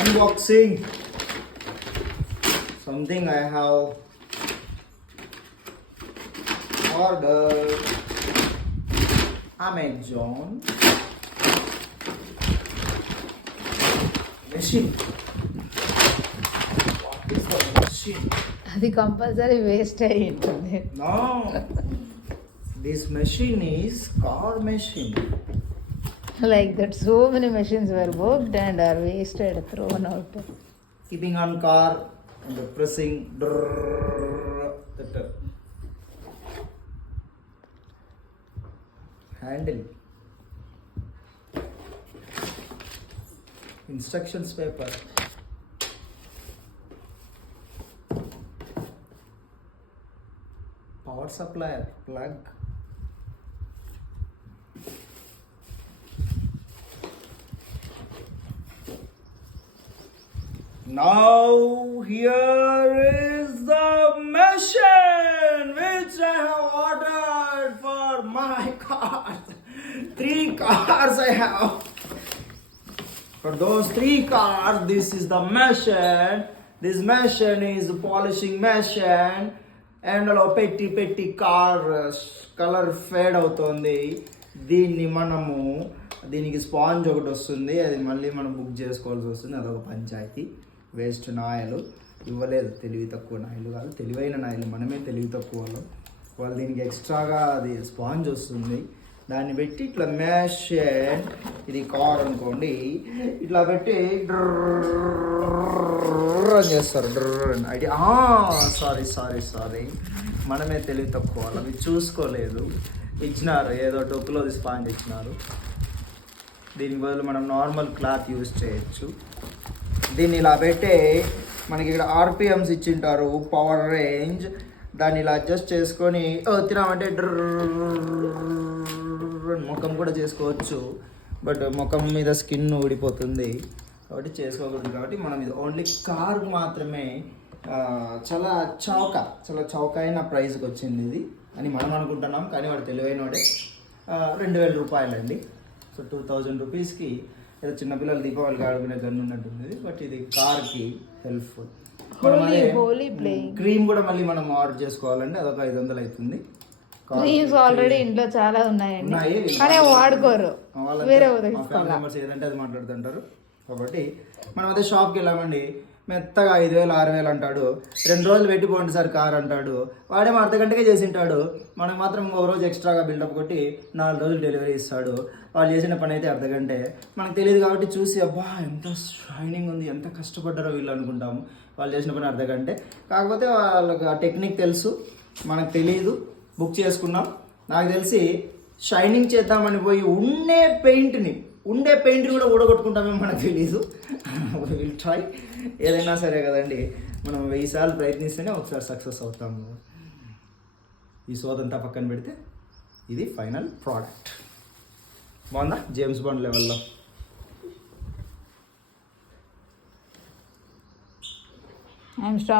Unboxing. Something I have ordered. Amazon. Machine. What is the machine? అది compulsory waste అయ్యి ఉంటుంది. No. This machine is car machine. Like that, so many machines were worked and are wasted, thrown out. Keeping on car and pressing that handle. Instructions paper. Power supply plug. Now here is the machine which I have ordered for my cars. 3 cars I have. For those 3 cars, this is the machine. This machine is the polishing machine. And పెట్టి car colour fade అవుతుంది. దీన్ని మనము దీనికి sponge ఒకటి వస్తుంది, అది మళ్ళీ మనం బుక్ చేసుకోవాల్సి వస్తుంది. అదొక పంచాయతీ. వేస్ట్ నాయలు ఇవ్వలేదు, తెలివి తక్కువ నాయలు కాదు, తెలివైన నాయలు. మనమే తెలివి తక్కువ వాళ్ళు దీనికి ఎక్స్ట్రాగా అది స్పాంజ్ వస్తుంది. దాన్ని పెట్టి ఇట్లా మ్యాష్, ఇది కార్ అనుకోండి, ఇట్లా పెట్టి అని చేస్తారు. ఐడియా సారీ మనమే తెలివి తక్కువ, అవి చూసుకోలేదు. ఇచ్చినారు ఏదో డొక్కులో స్పాంజ్ ఇచ్చినారు. దీనికి బదులు మనం నార్మల్ క్లాత్ యూజ్ చేయొచ్చు. దీన్ని ఇలా పెట్టే మనకి ఇక్కడ ఆర్పిఎమ్స్ ఇచ్చింటారు, పవర్ రేంజ్. దాన్ని ఇలా అడ్జస్ట్ చేసుకొని తినామంటే ముఖం కూడా చేసుకోవచ్చు. బట్ ముఖం మీద స్కిన్ ఊడిపోతుంది కాబట్టి చేసుకోకూడదు. కాబట్టి మనం ఇది ఓన్లీ కార్ మాత్రమే. చాలా చౌక అయిన ప్రైస్కి వచ్చింది ఇది అని మనం అనుకుంటున్నాం, కానీ వాడు తెలివైన వాడే. 2000 రూపాయలండి. సో 2000 రూపీస్కి ఏదో చిన్నపిల్లలు దీపావళికి ఆడుకునే గన్ను ఉన్నట్టుంది. బట్ ఇది కార్కి హెల్ప్ఫుల్. క్రీమ్ కూడా మళ్ళీ మనం ఆర్డర్ చేసుకోవాలంటే అదొక 500 అవుతుంది. క్రీమ్స్ ఆల్రెడీ ఇంట్లో చాలా ఉన్నాయండి, కానీ వాడుకోరు. వేరే మెంబర్స్ ఏదంటే అది మాట్లాడుతుంటారు. కాబట్టి మనం అదే షాప్కి వెళ్ళామండి, మెత్తగా 5000 6000 అంటాడు. 2 రోజులు పెట్టిపోండి సార్ కార్ అంటాడు. వాడేమో అర్ధగంటకే చేసి ఉంటాడు. మనకు మాత్రం ఒక రోజు ఎక్స్ట్రాగా బిల్డప్ కొట్టి 4 రోజులు డెలివరీ ఇస్తాడు. వాళ్ళు చేసిన పని అయితే అర్ధగంటే. మనకు తెలియదు కాబట్టి చూసి అబ్బా ఎంత షైనింగ్ ఉంది, ఎంత కష్టపడ్డారో వీళ్ళు అనుకుంటాము. వాళ్ళు చేసిన పని అర్ధగంటే. కాకపోతే వాళ్ళకి ఆ టెక్నిక్ తెలుసు, మనకు తెలియదు. బుక్ చేసుకున్నాం. నాకు తెలిసి షైనింగ్ చేద్దామని పోయి ఉండే పెయింట్ని కూడా ఊడగొట్టుకుంటామేమో మనకు తెలీదు. Will try. ఏదైనా సరే కదండి, మనం 1000 సార్లు ప్రయత్నిస్తేనే ఒకసారి సక్సెస్ అవుతాము. ఈ సోదంతా పక్కన పెడితే ఇది ఫైనల్ ప్రోడక్ట్. బాగుందా? జేమ్స్ బాండ్ లెవెల్లో. I'm stop.